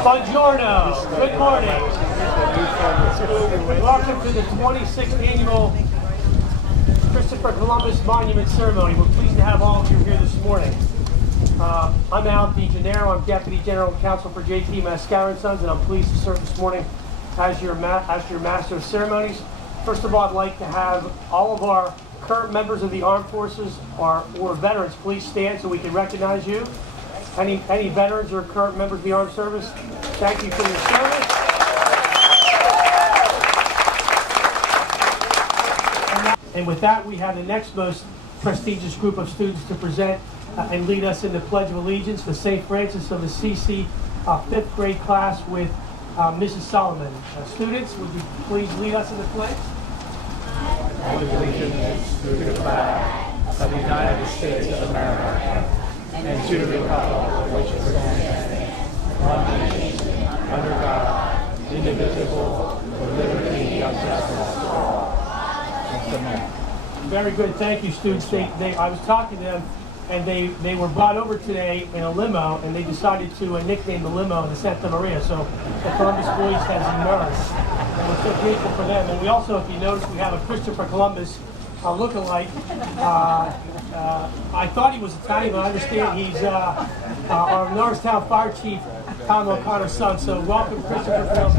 Buongiorno. Good morning. Welcome to the 26th annual Christopher Columbus Monument Ceremony. We're pleased to have all of you here this morning. I'm Al DeGennaro. I'm Deputy General Counsel for JT Mascara & Sons, and I'm pleased to serve this morning as your Master of Ceremonies. First of all, I'd like to have all of our current members of the Armed Forces or veterans please stand so we can recognize you. Any veterans or current members of the Armed Service, thank you for your service. And with that, we have the next most prestigious group of students to present and lead us in the Pledge of Allegiance, the St. Francis of Assisi 5th grade class with Mrs. Solomon. Students, would you please lead us in the pledge? I pledge allegiance to the flag of the United States of America and to the republic which stands one nation under God, indivisible, with liberty and justice for all. Very good, thank you, students. I was talking to them, and they were brought over today in a limo, and they decided to nickname the limo the Santa Maria. So the Columbus Boys has emerged, and we're so grateful for them. And we also, if you notice, we have a Christopher Columbus look-alike. I thought he was Italian, but I understand he's our Norristown Fire Chief, Tom O'Connor's son. So welcome, Christopher Columbus.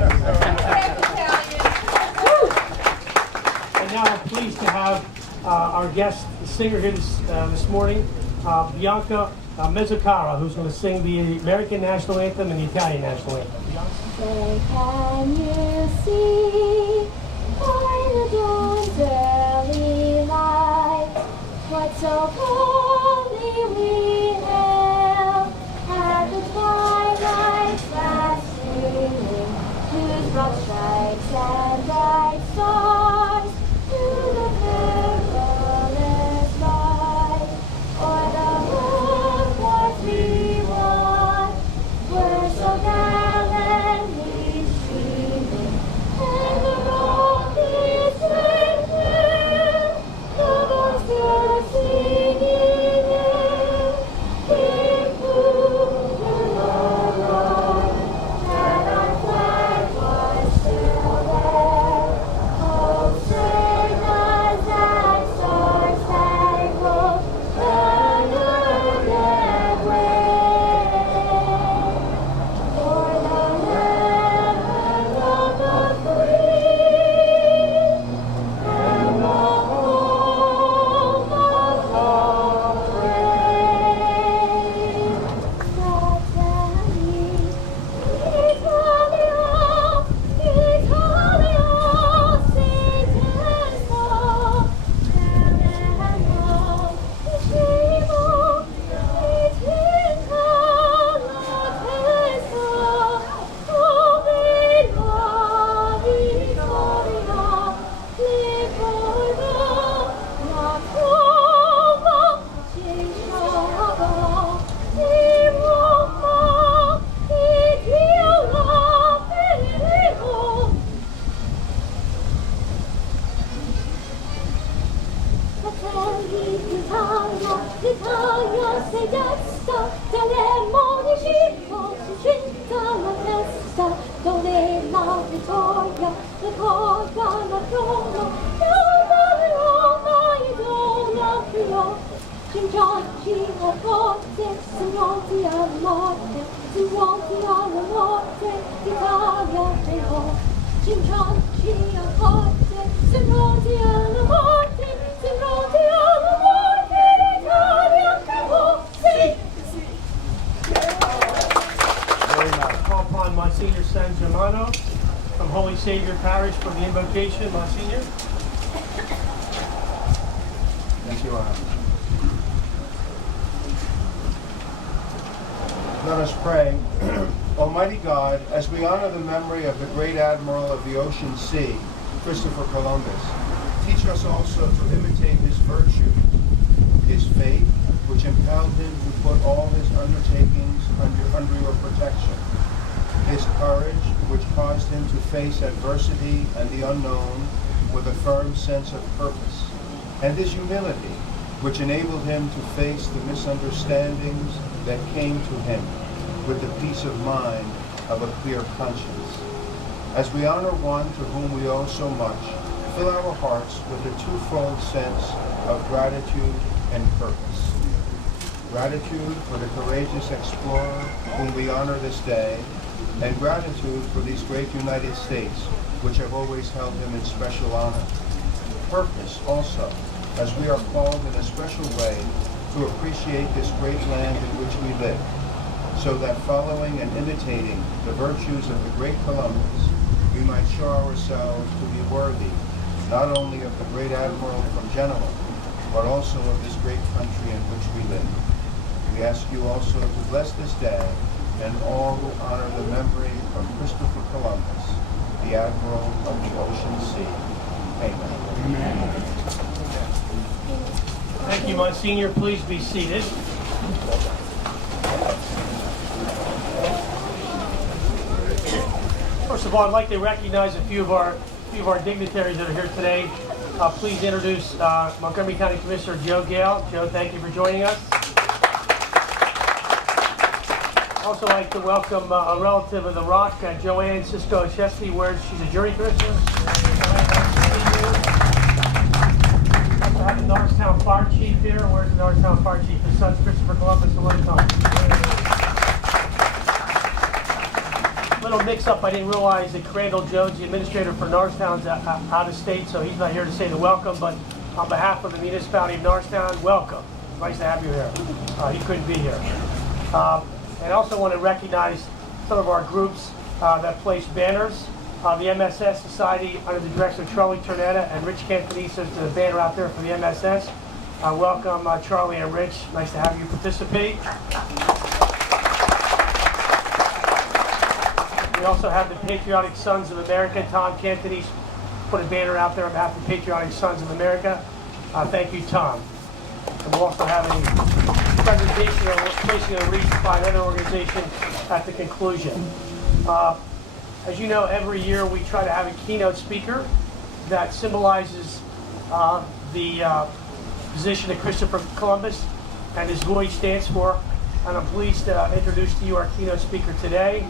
And now I'm pleased to have our guest singer here this morning, Bianca Mezzucara, who's going to sing the American National Anthem and the Italian National Anthem. Say, can you see by the dawn's early light what so holy we hailed at the twilight's last streaming, whose broad stripes and bright stars through the perilous fight, o'er the ramparts we won, were so gallantly streaming, and the rock is strengthened, the boys were singing in, we flew through the Lord, and our flag was still there. Oh, straight as that star-spangled banner that waved, for the land of the free and the home of all brave. L'Italia sei desta, daremo di cibo, cinta la testa, dove la vittoria, la trona, la idolatria, cingiacci a forte, signoti alla morte, l'Italia pregò, cingiacci a forte, signoti alla morte, l'Italia pregò, sì! Call upon Monsignor San Germano from Holy Savior Parish for the invocation. Monsignor. Thank you, Anna. Let us pray. Almighty God, as we honor the memory of the great admiral of the ocean sea, Christopher Columbus, teach us also to imitate his virtues, his faith, which impelled him to put all his undertakings under your protection, his courage, which caused him to face adversity and the unknown with a firm sense of purpose, and his humility, which enabled him to face the misunderstandings that came to him with the peace of mind of a clear conscience. As we honor one to whom we owe so much, fill our hearts with a twofold sense of gratitude and purpose. Gratitude for the courageous explorer whom we honor this day, and gratitude for these great United States, which have always held him in special honor. Purpose also, as we are called in a special way to appreciate this great land in which we live, so that following and imitating the virtues of the great Columbus, we might show ourselves to be worthy not only of the great admiral from Genoa, but also of this great country in which we live. We ask you also to bless this day and all who honor the memory of Christopher Columbus, the admiral of the ocean sea. Amen. Thank you, Monsignor. Please be seated. First of all, I'd like to recognize a few of our dignitaries that are here today. Please introduce Montgomery County Commissioner Joe Gale. Joe, thank you for joining us. I'd also like to welcome a relative of the Rock, Joanne Cisco Chesney, where she's a jury commissioner. Also have the Norristown Fire Chief here. Where's the Norristown Fire Chief? His son's Christopher Columbus. Hello, Tom. Little mix-up. I didn't realize that Crandall Jones, the administrator for Norristown's out of state, so he's not here to say the welcome. But on behalf of the municipality of Norristown, welcome. Nice to have you here. He couldn't be here. And I also want to recognize some of our groups that placed banners. The MSS Society, under the direction of Charlie Turnetta and Rich Cantonese, is the banner out there for the MSS. Welcome, Charlie and Rich. Nice to have you participate. We also have the Patriotic Sons of America. Tom Cantonese put a banner out there on behalf of the Patriotic Sons of America. Thank you, Tom. And we'll also have a presentation of placing a wreath by another organization at the conclusion. As you know, every year we try to have a keynote speaker that symbolizes the position that Christopher Columbus and his voyage stands for. And I'm pleased to introduce to you our keynote speaker today.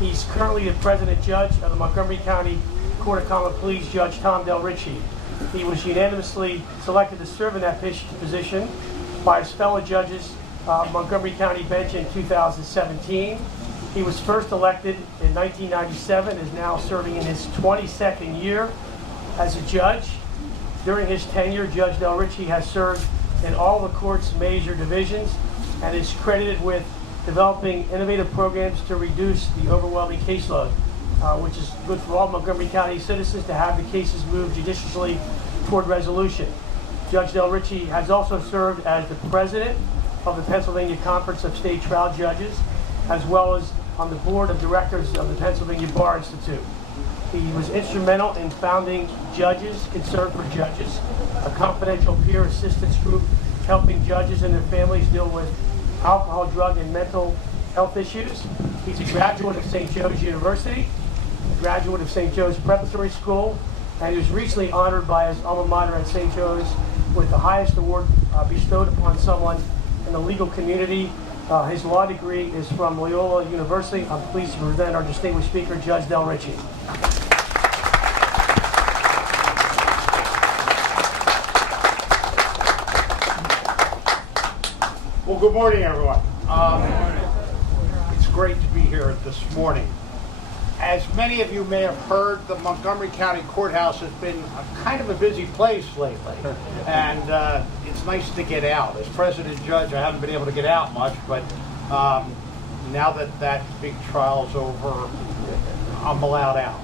He's currently the President Judge of the Montgomery County Court of Common Pleas, Judge Tom DelRicci. He was unanimously selected to serve in that position by his fellow judges Montgomery County Bench in 2017. He was first elected in 1997, is now serving in his 22nd year as a judge. During his tenure, Judge DelRicci has served in all the court's major divisions and is credited with developing innovative programs to reduce the overwhelming caseload, which is good for all Montgomery County citizens to have the cases moved judiciously toward resolution. Judge DelRicci has also served as the president of the Pennsylvania Conference of State Trial Judges, as well as on the board of directors of the Pennsylvania Bar Institute. He was instrumental in founding Judges Concern for Judges, a confidential peer assistance group helping judges and their families deal with alcohol, drug, and mental health issues. He's a graduate of St. Joe's University, a graduate of St. Joe's Preparatory School, and he was recently honored by his alma mater at St. Joe's with the highest award bestowed upon someone in the legal community. His law degree is from Loyola University. I'm pleased to present our distinguished speaker, Judge DelRicci. Well, good morning, everyone. It's great to be here this morning. As many of you may have heard, the Montgomery County Courthouse has been kind of a busy place lately, and it's nice to get out. As President Judge, I haven't been able to get out much, but now that that big trial's over, I'm allowed out.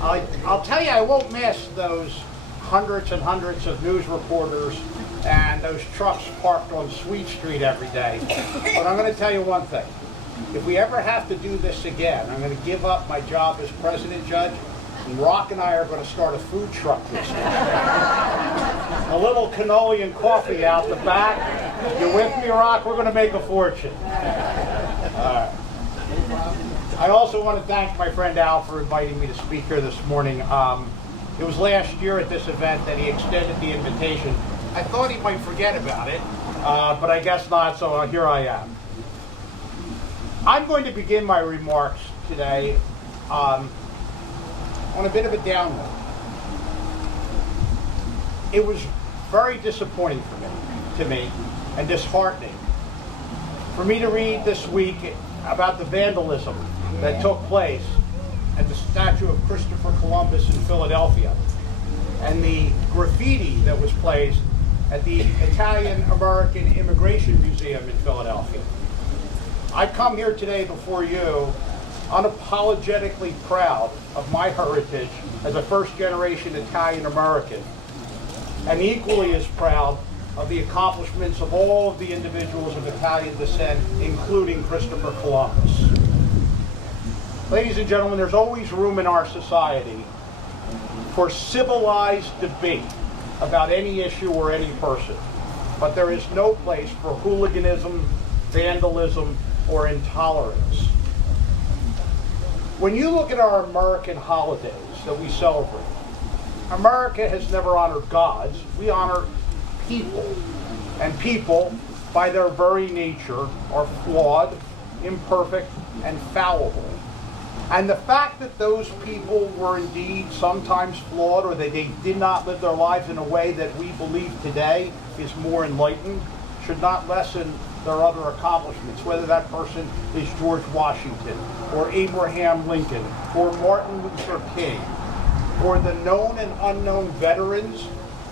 I'll tell you, I won't miss those hundreds and hundreds of news reporters and those trucks parked on Sweet Street every day. But I'm going to tell you one thing. If we ever have to do this again, I'm going to give up my job as President Judge, and Rock and I are going to start a food truck this year. A little cannoli and coffee out the back. You with me, Rock? We're going to make a fortune. I also want to thank my friend Al for inviting me to speak here this morning. It was last year at this event that he extended the invitation. I thought he might forget about it, but I guess not, so here I am. I'm going to begin my remarks today on a bit of a down note. It was very disappointing to me, and disheartening for me to read this week about the vandalism that took place at the statue of Christopher Columbus in Philadelphia and the graffiti that was placed at the Italian-American Immigration Museum in Philadelphia. I come here today before you unapologetically proud of my heritage as a first-generation Italian-American, and equally as proud of the accomplishments of all of the individuals of Italian descent, including Christopher Columbus. Ladies and gentlemen, there's always room in our society for civilized debate about any issue or any person, but there is no place for hooliganism, vandalism, or intolerance. When you look at our American holidays that we celebrate, America has never honored gods. We honor people. And people, by their very nature, are flawed, imperfect, and fallible. And the fact that those people were indeed sometimes flawed, or that they did not live their lives in a way that we believe today is more enlightened, should not lessen their other accomplishments, whether that person is George Washington, or Abraham Lincoln, or Martin Luther King, or the known and unknown veterans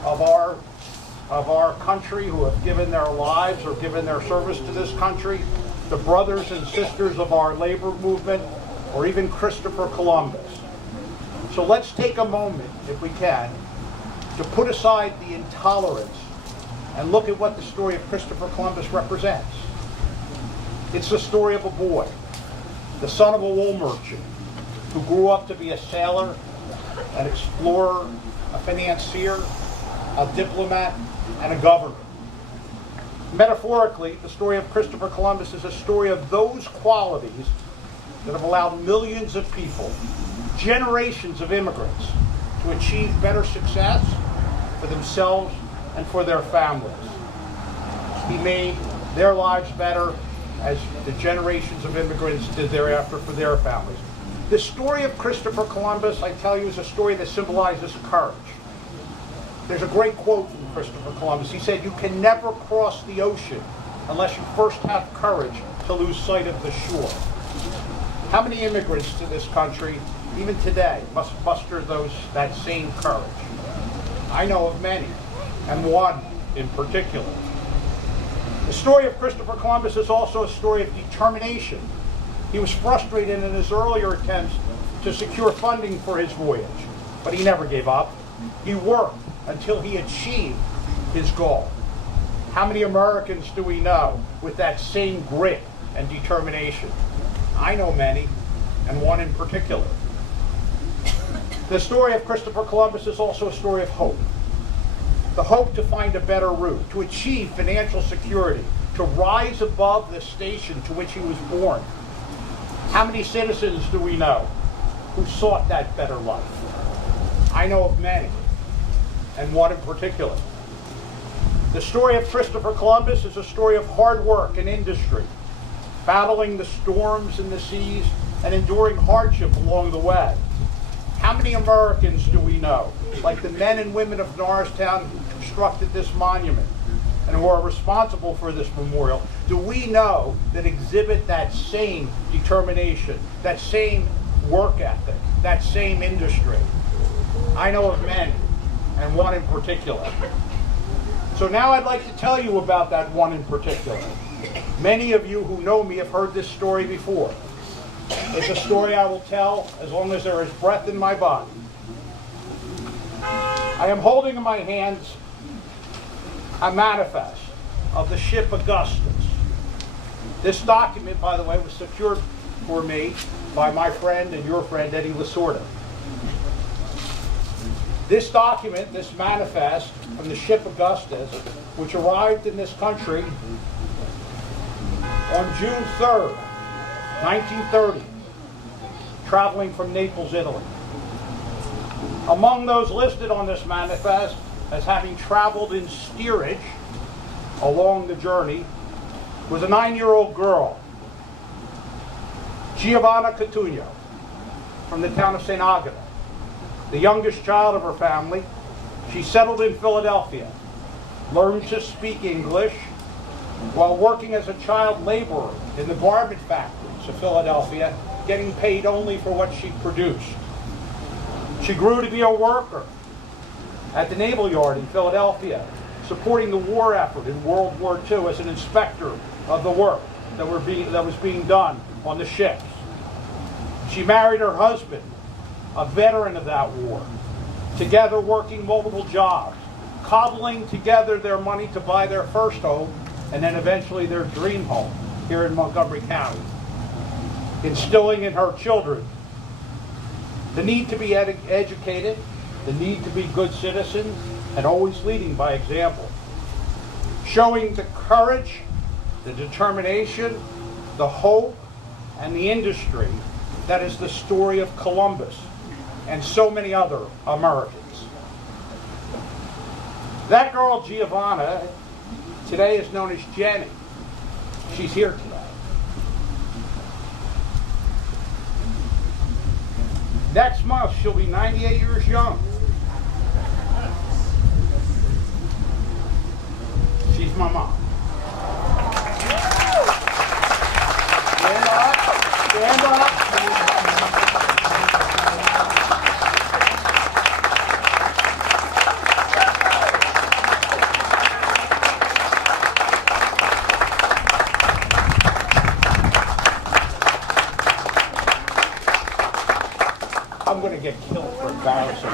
of our country who have given their lives or given their service to this country, the brothers and sisters of our labor movement, or even Christopher Columbus. So let's take a moment, if we can, to put aside the intolerance and look at what the story of Christopher Columbus represents. It's the story of a boy, the son of a wool merchant, who grew up to be a sailor, an explorer, a financier, a diplomat, and a governor. Metaphorically, the story of Christopher Columbus is a story of those qualities that have allowed millions of people, generations of immigrants, to achieve better success for themselves and for their families. He made their lives better as the generations of immigrants did thereafter for their families. The story of Christopher Columbus, I tell you, is a story that symbolizes courage. There's a great quote from Christopher Columbus. He said, "You can never cross the ocean unless you first have courage to lose sight of the shore." How many immigrants to this country, even today, must muster that same courage? I know of many, and one in particular. The story of Christopher Columbus is also a story of determination. He was frustrated in his earlier attempts to secure funding for his voyage, but he never gave up. He worked until he achieved his goal. How many Americans do we know with that same grit and determination? I know many, and one in particular. The story of Christopher Columbus is also a story of hope. The hope to find a better route, to achieve financial security, to rise above the station to which he was born. How many citizens do we know who sought that better life? I know of many, and one in particular. The story of Christopher Columbus is a story of hard work and industry, battling the storms and the seas and enduring hardship along the way. How many Americans do we know, like the men and women of Norristown who constructed this monument and who are responsible for this memorial, do we know that exhibit that same determination, that same work ethic, that same industry? I know of many, and one in particular. So now I'd like to tell you about that one in particular. Many of you who know me have heard this story before. It's a story I will tell as long as there is breath in my body. I am holding in my hands a manifest of the ship Augustus. This document, by the way, was secured for me by my friend and your friend, Eddie Lasorda. This document, this manifest from the ship Augustus, which arrived in this country on June 3rd, 1930, traveling from Naples, Italy. Among those listed on this manifest as having traveled in steerage along the journey was a 9-year-old girl Giovanna Cotugno, from the town of St. Agata. The youngest child of her family, she settled in Philadelphia, learned to speak English while working as a child laborer in the garment factories of Philadelphia, getting paid only for what she produced. She grew to be a worker at the Naval Yard in Philadelphia, supporting the war effort in World War II as an inspector of the work that was being done on the ships. She married her husband, a veteran of that war, together working multiple jobs, cobbling together their money to buy their first home and then eventually their dream home here in Montgomery County, instilling in her children the need to be educated, the need to be good citizens, and always leading by example, showing the courage, the determination, the hope, and the industry that is the story of Columbus and so many other Americans. That girl, Giovanna, today is known as Jenny. She's here today. Next month, she'll be 98 years young. She's my mom. Stand up. Stand up. I'm going to get killed for embarrassing.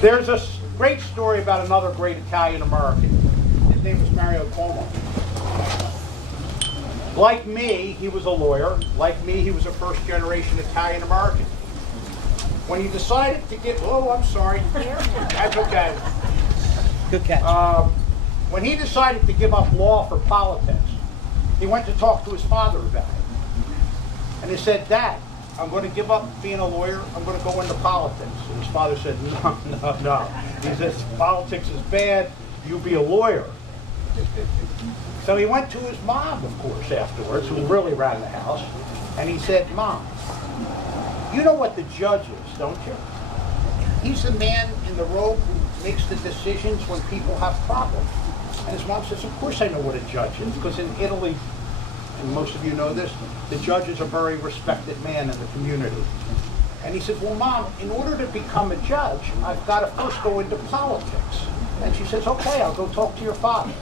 There's a great story about another great Italian American. His name was Mario Cuomo. Like me, he was a lawyer. Like me, he was a first generation Italian American. When he decided to get, oh, I'm sorry. That's okay. Good catch. When he decided to give up law for politics, he went to talk to his father about it. And he said, Dad, I'm going to give up being a lawyer. I'm going to go into politics. And his father said, no. He says, politics is bad. You be a lawyer. So he went to his mom, of course, afterwards, who really ran the house. And he said, Mom, you know what the judge is, don't you? He's the man in the robe who makes the decisions when people have problems. And his mom says, of course I know what a judge is, because in Italy, and most of you know this, the judge is a very respected man in the community. And he said, well, Mom, in order to become a judge, I've got to first go into politics. And she says, okay, I'll go talk to your father.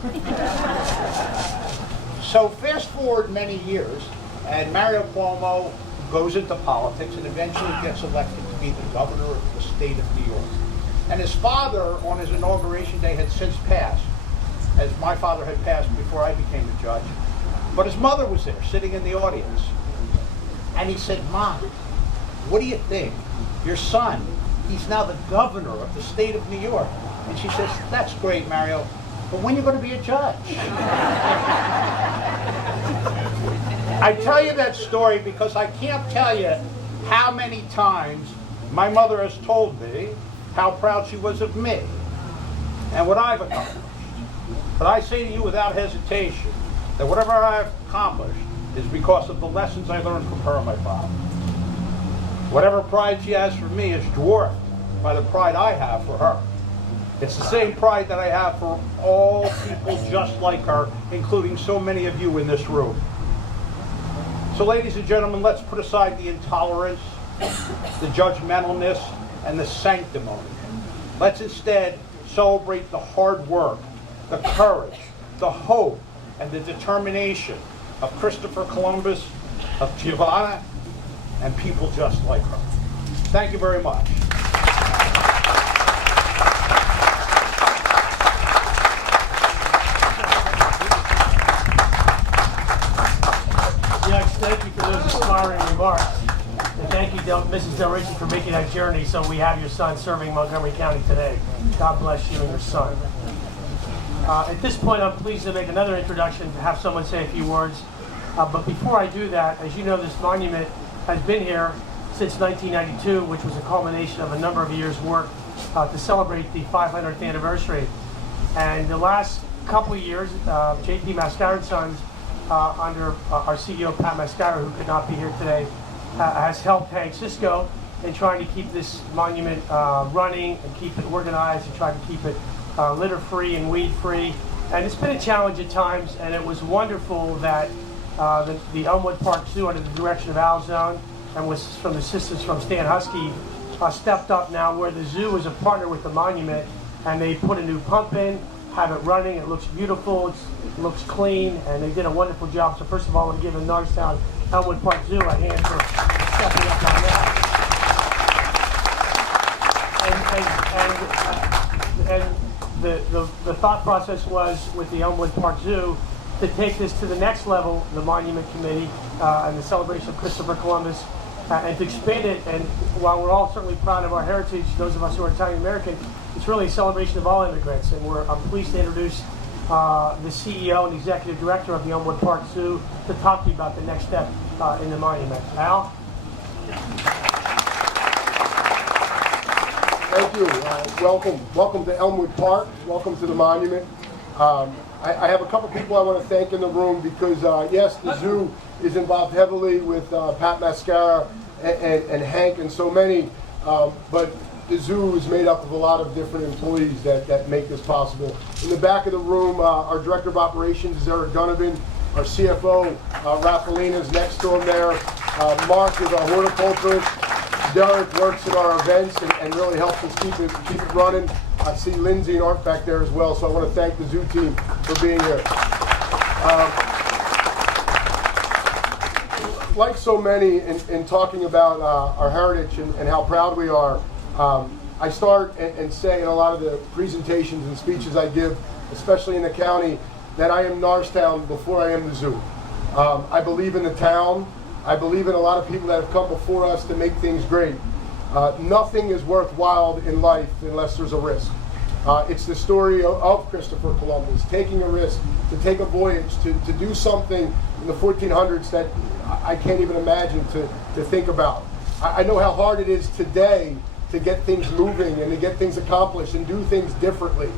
So fast forward many years, and Mario Cuomo goes into politics and eventually gets elected to be the governor of the state of New York. And his father, on his inauguration day, had since passed, as my father had passed before I became a judge. But his mother was there, sitting in the audience. And he said, Mom, what do you think? Your son, he's now the governor of the state of New York. And she says, that's great, Mario, but when are you going to be a judge? I tell you that story because I can't tell you how many times my mother has told me how proud she was of me and what I've accomplished. But I say to you without hesitation that whatever I've accomplished is because of the lessons I learned from her and my father. Whatever pride she has for me is dwarfed by the pride I have for her. It's the same pride that I have for all people just like her, including so many of you in this room. So ladies and gentlemen, let's put aside the intolerance, the judgmentalness, and the sanctimony. Let's instead celebrate the hard work, the courage, the hope, and the determination of Christopher Columbus, of Giovanna, and people just like her. Thank you very much. Yes, thank you for those inspiring remarks. And thank you, Mrs. DelRicci, for making that journey so we have your son serving Montgomery County today. God bless you and your son. At this point, I'm pleased to make another introduction, to have someone say a few words. But before I do that, as you know, this monument has been here since 1992, which was a culmination of a number of years' work to celebrate the 500th anniversary. And the last couple of years, J.T. Mascara & Sons under our CEO, Pat Mascara, who could not be here today, has helped Hank Cisco in trying to keep this monument running and keep it organized and try to keep it litter-free and weed-free. And it's been a challenge at times, and it was wonderful that the Elmwood Park Zoo, under the direction of Al Zone and with from assistance from Stan Husky, stepped up now where the zoo is a partner with the monument, and they put a new pump in, have it running. It looks beautiful, it looks clean, and they did a wonderful job. So first of all, I want to give the Norristown Elmwood Park Zoo a hand for stepping up on that. And the thought process was with the Elmwood Park Zoo to take this to the next level, the Monument Committee and the celebration of Christopher Columbus, and to expand it. And while we're all certainly proud of our heritage, those of us who are Italian American, it's really a celebration of all immigrants. And I'm pleased to introduce the CEO and Executive Director of the Elmwood Park Zoo to talk to you about the next step in the monument. Al? Thank you. Welcome to Elmwood Park. Welcome to the monument. I have a couple people I want to thank in the room because, yes, the zoo is involved heavily with Pat Mascara and Hank and so many, but the zoo is made up of a lot of different employees that make this possible. In the back of the room, our Director of Operations is Eric Donovan. Our CFO, Raffalina, is next to him there. Mark is our horticulturist. Derek works at our events and really helps us keep it running. I see Lindsay and Art back there as well, so I want to thank the zoo team for being here. Like so many in talking about our heritage and how proud we are, I start and say in a lot of the presentations and speeches I give, especially in the county, that I am Norristown before I am the zoo. I believe in the town. I believe in a lot of people that have come before us to make things great. Nothing is worthwhile in life unless there's a risk. It's the story of Christopher Columbus, taking a risk, to take a voyage, to do something in the 1400s that I can't even imagine to think about. I know how hard it is today to get things moving and to get things accomplished and do things differently.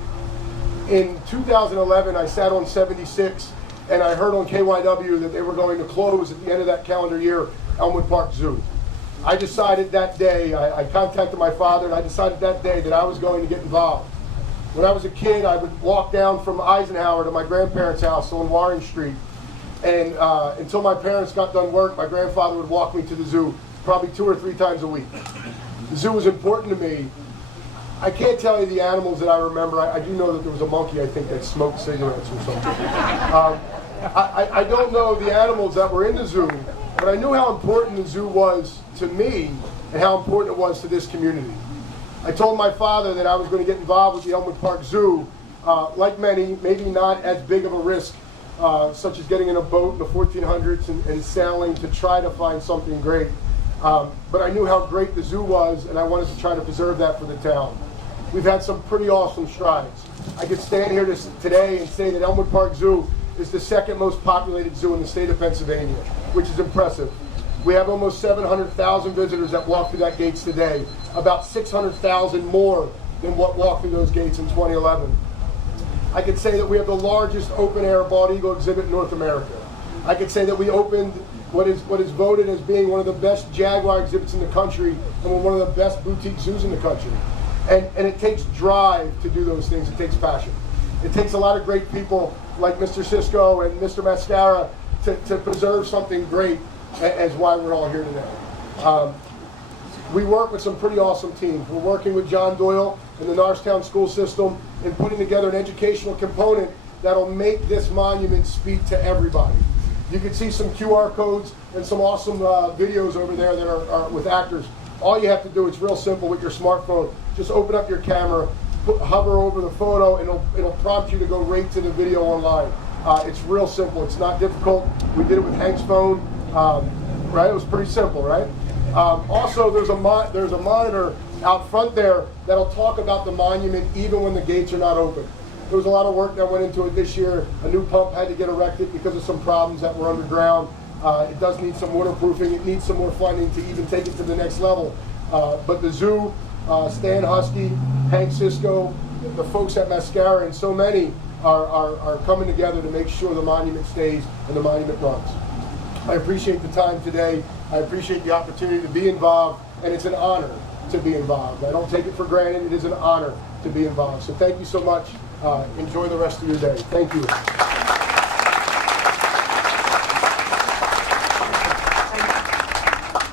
In 2011, I sat on 76 and I heard on KYW that they were going to close at the end of that calendar year Elmwood Park Zoo. I decided that day, I contacted my father, and I decided that day that I was going to get involved. When I was a kid, I would walk down from Eisenhower to my grandparents' house on Warren Street, and until my parents got done work, my grandfather would walk me to the zoo probably 2 or 3 times a week. The zoo was important to me. I can't tell you the animals that I remember. I do know that there was a monkey, I think, that smoked cigarettes or something. I don't know the animals that were in the zoo, but I knew how important the zoo was to me and how important it was to this community. I told my father that I was going to get involved with the Elmwood Park Zoo. Like many, maybe not as big of a risk, such as getting in a boat in the 1400s and sailing to try to find something great. But I knew how great the zoo was, and I wanted to try to preserve that for the town. We've had some pretty awesome strides. I could stand here today and say that Elmwood Park Zoo is the second most populated zoo in the state of Pennsylvania, which is impressive. We have almost 700,000 visitors that walk through that gates today, about 600,000 more than what walked through those gates in 2011. I could say that we have the largest open-air bald eagle exhibit in North America. I could say that we opened what is voted as being one of the best jaguar exhibits in the country and one of the best boutique zoos in the country. And it takes drive to do those things. It takes passion. It takes a lot of great people like Mr. Cisco and Mr. Mascara to preserve something great, as why we're all here today. We work with some pretty awesome teams. We're working with John Doyle and the Norristown school system in putting together an educational component that'll make this monument speak to everybody. You can see some QR codes and some awesome videos over there that are with actors. All you have to do, it's real simple with your smartphone. Just open up your camera, hover over the photo, and it'll prompt you to go right to the video online. It's real simple. It's not difficult. We did it with Hank's phone. Right? It was pretty simple, right? Also, there's a monitor out front there that'll talk about the monument even when the gates are not open. There was a lot of work that went into it this year. A new pump had to get erected because of some problems that were underground. It does need some waterproofing. It needs some more funding to even take it to the next level. But the zoo, Stan Husky, Hank Cisco, the folks at Mascara, and so many are coming together to make sure the monument stays and the monument runs. I appreciate the time today. I appreciate the opportunity to be involved, and it's an honor to be involved. I don't take it for granted. It is an honor to be involved. So thank you so much. Enjoy the rest of your day. Thank you.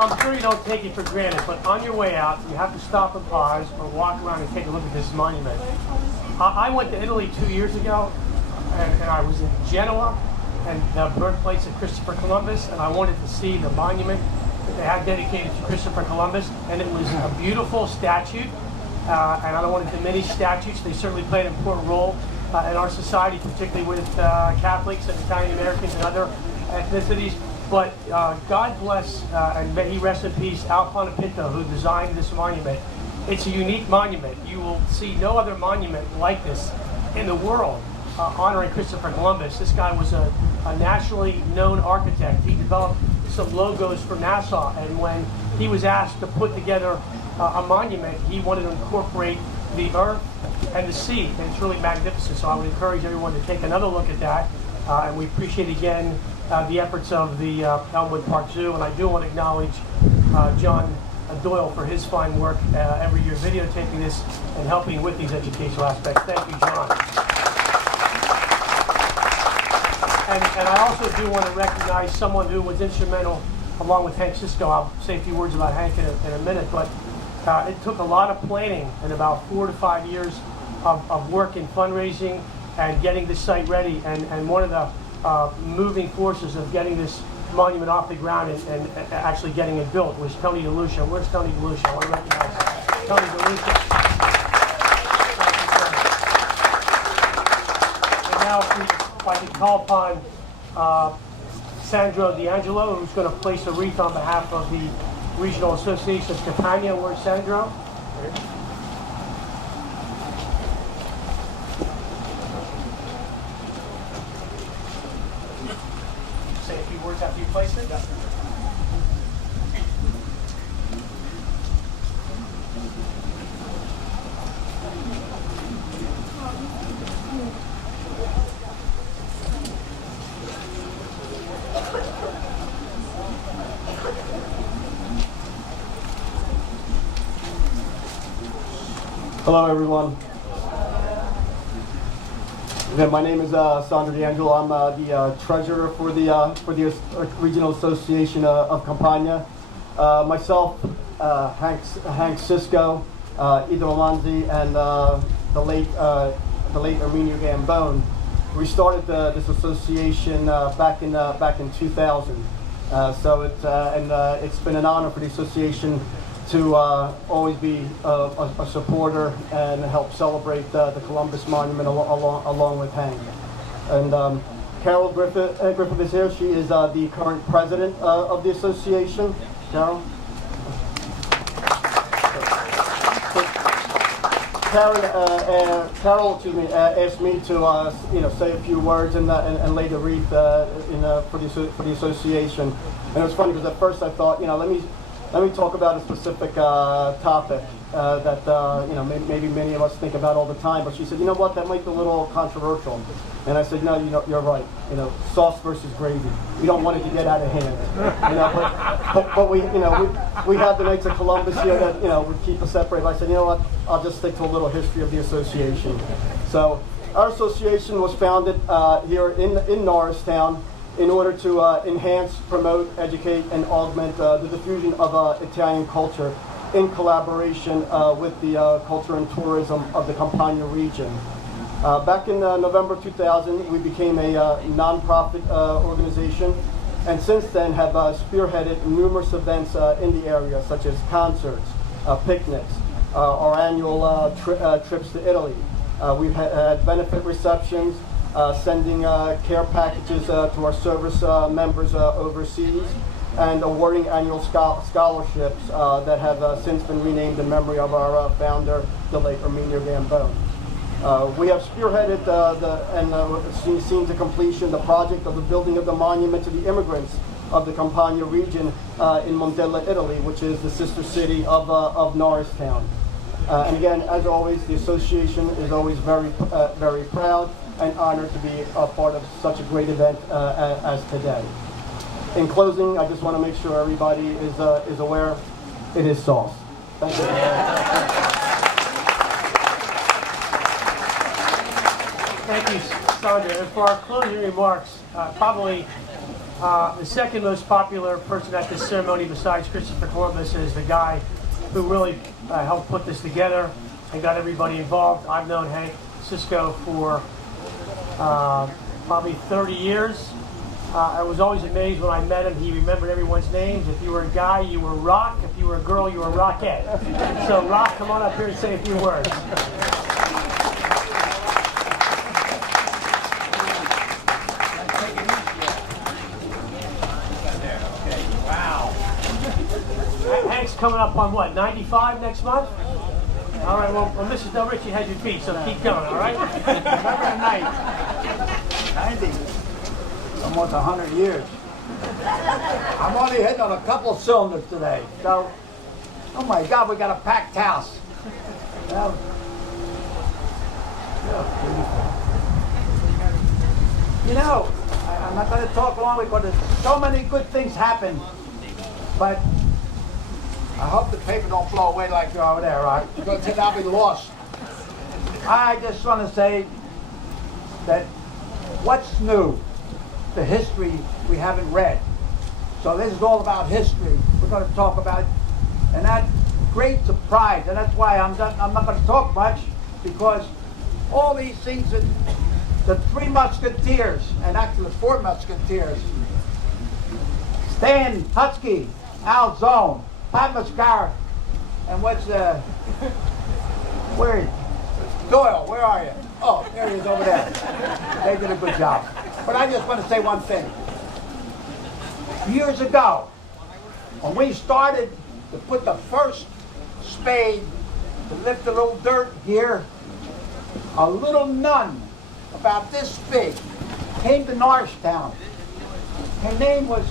I'm sure you don't take it for granted, but on your way out, you have to stop and pause or walk around and take a look at this monument. I went to Italy 2 years ago, and I was in Genoa, and the birthplace of Christopher Columbus, and I wanted to see the monument that they had dedicated to Christopher Columbus, and it was a beautiful statue, and I don't want to diminish statues. They certainly play an important role in our society, particularly with Catholics and Italian Americans and other ethnicities. But God bless, and may he rest in peace, Alfonso Pinto, who designed this monument. It's a unique monument. You will see no other monument like this in the world honoring Christopher Columbus. This guy was a nationally known architect. He developed some logos for Nassau, and when he was asked to put together a monument, he wanted to incorporate the earth and the sea, and it's really magnificent. So I would encourage everyone to take another look at that, and we appreciate again the efforts of the Elmwood Park Zoo, and I do want to acknowledge John Doyle for his fine work every year videotaping this and helping with these educational aspects. Thank you, John. And I also do want to recognize someone who was instrumental, along with Hank Cisco. I'll say a few words about Hank in a minute, but it took a lot of planning and about 4 to 5 years of work in fundraising and getting this site ready. And one of the moving forces of getting this monument off the ground and actually getting it built was Tony DeLucia. Where's Tony DeLucia? I want to recognize Tony DeLucia. And now if I could call upon Sandro D'Angelo, who's going to place a wreath on behalf of the Regional Association of Campania. Where's Sandro? Say a few words after you place it. Hello, everyone. Again, my name is Sandro D'Angelo. I'm the treasurer for the Regional Association of Campania. Myself, Hank Cisco, Ido Alonzi, and the late Arminio Gambone. We started this association back in 2000. So it's been an honor for the association to always be a supporter and help celebrate the Columbus Monument along with Hank. And Carol Griffith is here. She is the current president of the association. Carol? Carol, asked me to say a few words and lay the wreath for the association. And it was funny because at first I thought, let me talk about a specific topic that maybe many of us think about all the time. But she said, you know what, that might be a little controversial. And I said, no, you're right. Sauce versus gravy. We don't want it to get out of hand. But we had the Knights of Columbus here that would keep us separated. But I said, you know what, I'll just stick to a little history of the association. So our association was founded here in Norristown in order to enhance, promote, educate, and augment the diffusion of Italian culture in collaboration with the culture and tourism of the Campania region. Back in November 2000, we became a non-profit organization, and since then have spearheaded numerous events in the area, such as concerts, picnics, our annual trips to Italy. We've had benefit receptions, sending care packages to our service members overseas, and awarding annual scholarships that have since been renamed in memory of our founder, the late Arminio Gambone. We have spearheaded and seen to completion the project of the building of the monument to the immigrants of the Campania region in Montella, Italy, which is the sister city of Norristown. And again, as always, the association is always very proud and honored to be a part of such a great event as today. In closing, I just want to make sure everybody is aware it is sauce. Thank you. Thank you, Sandra. And for our closing remarks, probably the second most popular person at this ceremony besides Christopher Columbus is the guy who really helped put this together and got everybody involved. I've known Hank Cisco for probably 30 years. I was always amazed when I met him. He remembered everyone's names. If you were a guy, you were Rock. If you were a girl, you were Rockette. So Rock, come on up here and say a few words. Hank's coming up on what, 95 next month? All right, well Mrs. DelRicci has your beat, so keep going, all right? Remember the night? 90. Almost 100 years. I'm only hitting on a couple cylinders today. So, oh my God, we got a packed house. Yeah. You know, I'm not going to talk long because so many good things happen. But I hope the paper don't blow away like you're over there, right? Because then I'll be lost. I just want to say that what's new? The history we haven't read. So this is all about history. We're going to talk about, and that great surprise, and that's why I'm not going to talk much, because all these things that the Three Musketeers, and actually the Four Musketeers, Stan Husky, Al Zone, Pat Mascara, and what's where is Doyle, where are you? Oh, there he is over there. They did a good job. But I just want to say one thing. Years ago, when we started to put the first spade to lift a little dirt here, a little nun about this big came to Norristown. Her name was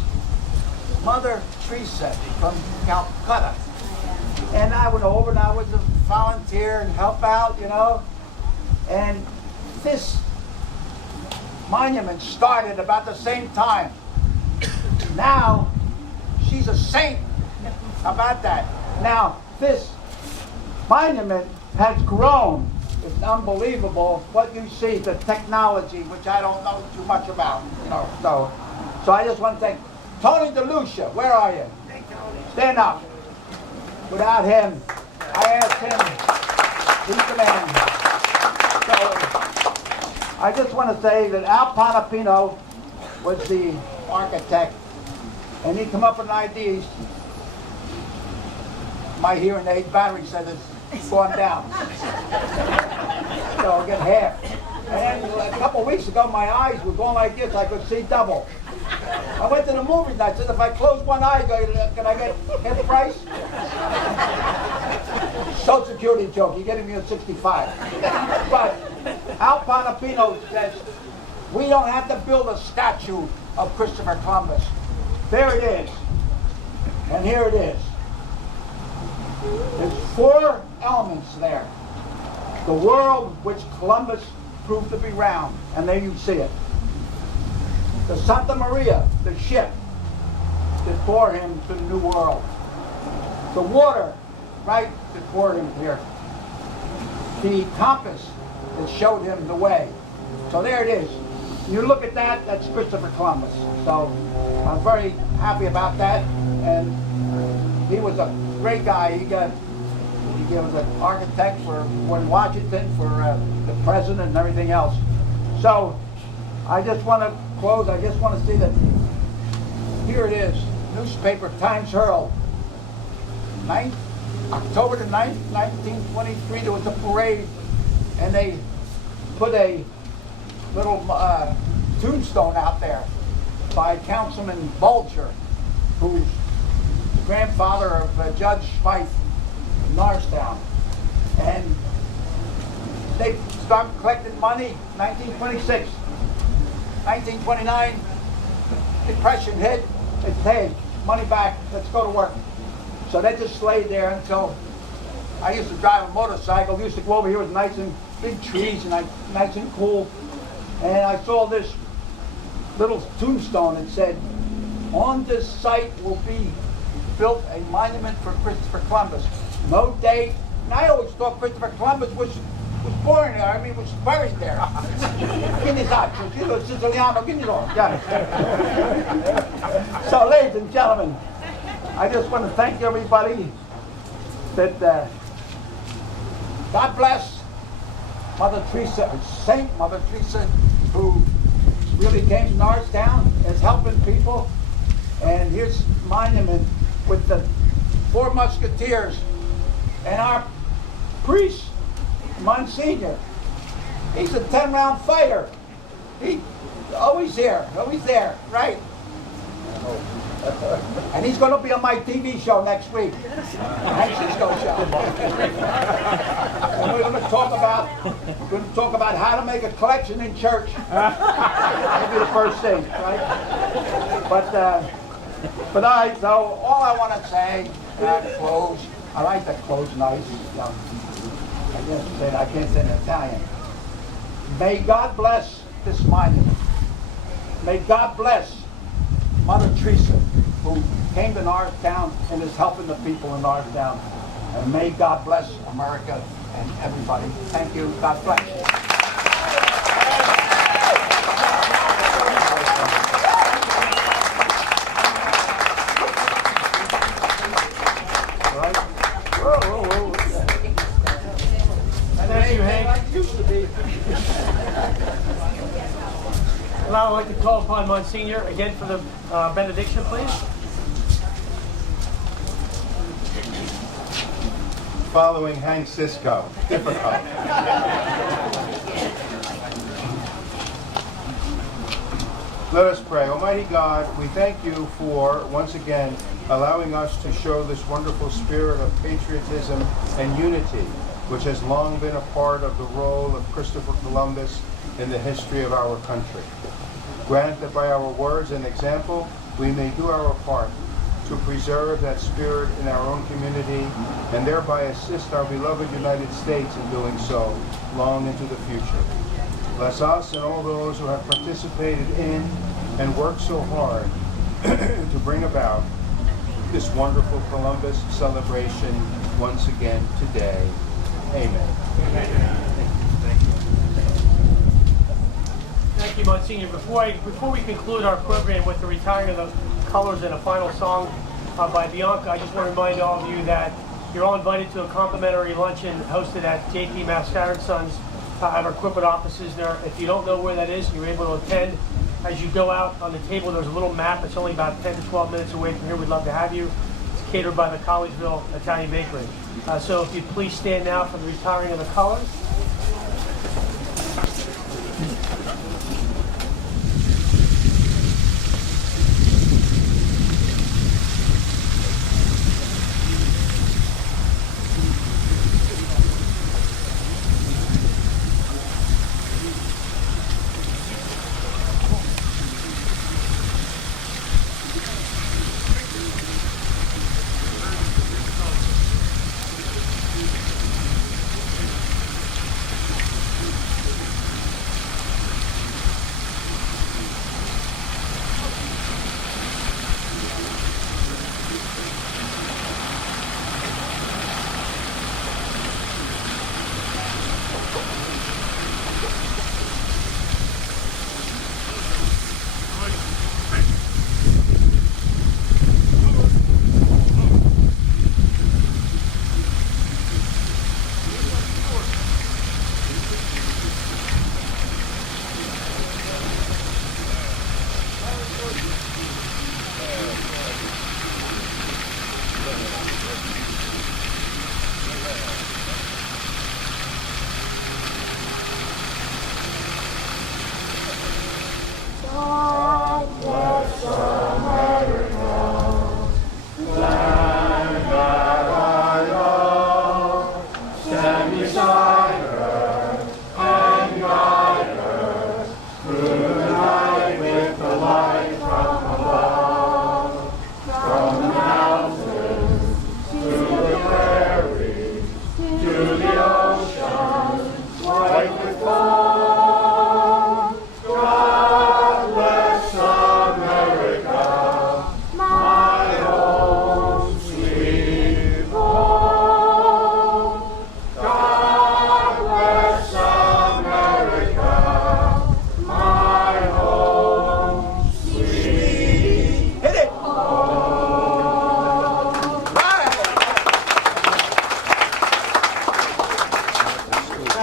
Mother Teresa from Calcutta. And I went over and I was a volunteer and help out, you know. And this monument started about the same time. Now, she's a saint. How about that? Now, this monument has grown. It's unbelievable what you see, the technology, which I don't know too much about, you know. So I just want to thank Tony DeLucia. Where are you? Stand up. Without him, I asked him, he's the man. So I just want to say that Al Panapino was the architect, and he come up with an idea. My hearing aid battery said it's gone down. So I'll get half. And a couple of weeks ago, my eyes were going like this. I could see double. I went to the movies and I said, if I close one eye, can I get half price? Social Security joke. You're getting me at 65. But Al Panapino says, we don't have to build a statue of Christopher Columbus. There it is. And here it is. There's 4 elements there. The world which Columbus proved to be round. And there you see it. The Santa Maria, the ship that bore him to the New World. The water, right, that bore him here. The compass that showed him the way. So there it is. You look at that, that's Christopher Columbus. So I'm very happy about that. And he was a great guy. He was an architect for Washington, for the president and everything else. So I just want to close. I just want to see that here it is. Newspaper Times Herald. October the 9th, 1923, there was a parade, and they put a little tombstone out there by Councilman Bulger, who's the grandfather of Judge Fife in Norristown. And they started collecting money 1926. 1929, Depression hit. They said, hey, money back, let's go to work. So they just laid there until I used to drive a motorcycle. We used to go over here with nice and big trees and nice and cool. and I saw this little tombstone that said, on this site will be built a monument for Christopher Columbus. No date, and I always thought Christopher Columbus was born there, I mean, was buried there. Siciliano, So, ladies and gentlemen, I just want to thank everybody that God bless Mother Teresa, Saint Mother Teresa, who really came to Norristown, is helping people. And here's a monument with the 4 Musketeers and our priest, Monsignor. He's a 10-round fighter. He always here, always there, right? And he's going to be on my TV show next week, my Cisco show. And we're going to talk about how to make a collection in church. That'll be the first thing, right? But all I want to say, close. I like to close nice. I can't say it in Italian. May God bless this monument. May God bless Mother Teresa, who came to Norristown and is helping the people in Norristown. And may God bless America and everybody. Thank you. God bless you. Thank you, Hank. Now I'd like to call upon Monsignor again for the benediction, please. Following Hank Cisco. Difficult. Let us pray. Almighty God, we thank you for, once again, allowing us to show this wonderful spirit of patriotism and unity, which has long been a part of the role of Christopher Columbus in the history of our country. Grant that by our words and example, we may do our part to preserve that spirit in our own community and thereby assist our beloved United States in doing so long into the future. Bless us and all those who have participated in and worked so hard to bring about this wonderful Columbus celebration once again today. Amen. Thank you, Monsignor. Before we conclude our program with the retiring of the colors and a final song by Bianca, I just want to remind all of you that you're all invited to a complimentary luncheon hosted at JP Mascara & Sons at our corporate offices there. If you don't know where that is and you're able to attend, as you go out on the table, there's a little map. It's only about 10 to 12 minutes away from here. We'd love to have you. It's catered by the Collegeville Italian Bakery. So if you'd please stand now for the retiring of the colors.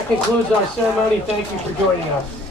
That concludes our ceremony. Thank you for joining us.